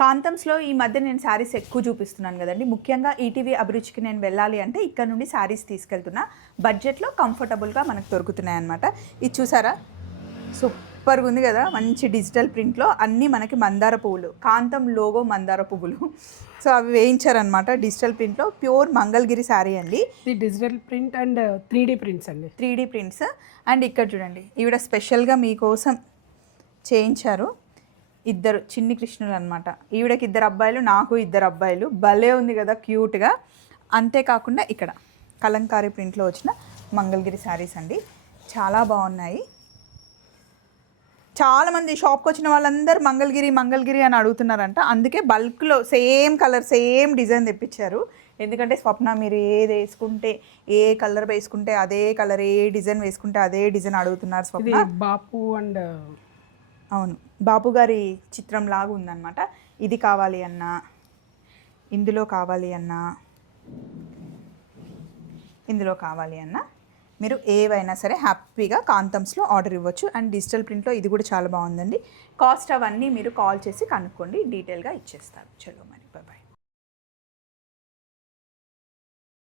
కాంతంస్లో ఈ మధ్య నేను శారీస్ ఎక్కువ చూపిస్తున్నాను కదండి. ముఖ్యంగా ఈటీవీ అభిరుచికి నేను వెళ్ళాలి అంటే ఇక్కడ నుండి శారీస్ తీసుకెళ్తున్నా. బడ్జెట్లో కంఫర్టబుల్గా మనకు దొరుకుతున్నాయి అన్నమాట. ఇది చూసారా, సూపర్గా ఉంది కదా, మంచి డిజిటల్ ప్రింట్లో అన్నీ మనకి మందార పువ్వులు, కాంతం లోగో మందార పువ్వులు. సో అవి వేయించారనమాట డిజిటల్ ప్రింట్లో. ప్యూర్ మంగళగిరి శారీ అండి. ఇది digital print and 3D prints అండి. 3D prints. అండ్ ఇక్కడ చూడండి, ఈవిడ స్పెషల్గా మీకోసం చేయించారు. ఇద్దరు చిన్ని కృష్ణులు అనమాట. ఈవిడకి 2 అబ్బాయిలు, నాకు 2 అబ్బాయిలు. భలే ఉంది కదా క్యూట్గా. అంతేకాకుండా ఇక్కడ కలంకారీ ప్రింట్లో వచ్చిన మంగళగిరి శారీస్ అండి, చాలా బాగున్నాయి. చాలామంది షాప్కి వచ్చిన వాళ్ళందరూ మంగళగిరి అని అడుగుతున్నారంట. అందుకే బల్క్లో సేమ్ కలర్ సేమ్ డిజైన్ తెప్పించారు. ఎందుకంటే స్వప్న మీరు ఏది వేసుకుంటే, ఏ కలర్ వేసుకుంటే అదే కలర్, ఏ డిజైన్ వేసుకుంటే అదే డిజైన్ అడుగుతున్నారు స్వప్న. బాపు అండ్ అవును, బాపు గారి చిత్రం లాగా ఉందన్నమాట. ఇది కావాలి అన్నా, ఇందులో కావాలి అన్నా, ఇందులో కావాలి అన్నా మీరు ఏవైనా సరే హ్యాపీగా కాంతంస్లో ఆర్డర్ ఇవ్వచ్చు. అండ్ డిజిటల్ ప్రింట్లో ఇది కూడా చాలా బాగుందండి. కాస్ట్ అవన్నీ మీరు కాల్ చేసి కనుక్కోండి, డీటెయిల్గా ఇచ్చేస్తారు. చలో మరి, బాయ్.